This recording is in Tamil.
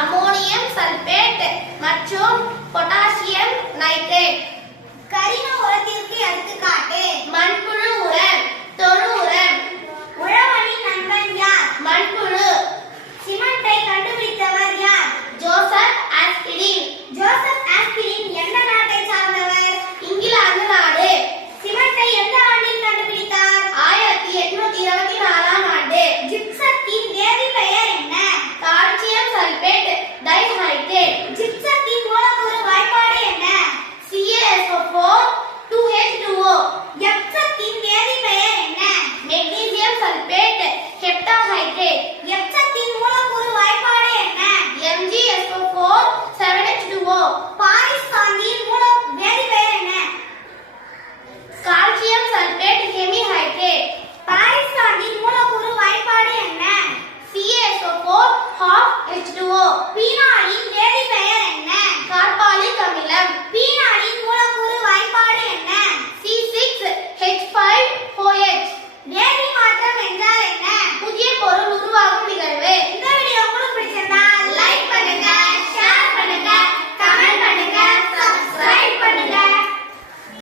அமோனியம் சல்பேட் மற்றும் பொட்டாசியம் நைட்ரேட். கரிம உரத்திற்கு எடுத்துக்காட்டு மண்புழு உரம், தொழு உரம். உழவனின் நண்பன் யார்? மண்புழு. சிமெண்டை கண்டுபிடித்தவர் யார்? Joseph aspirin.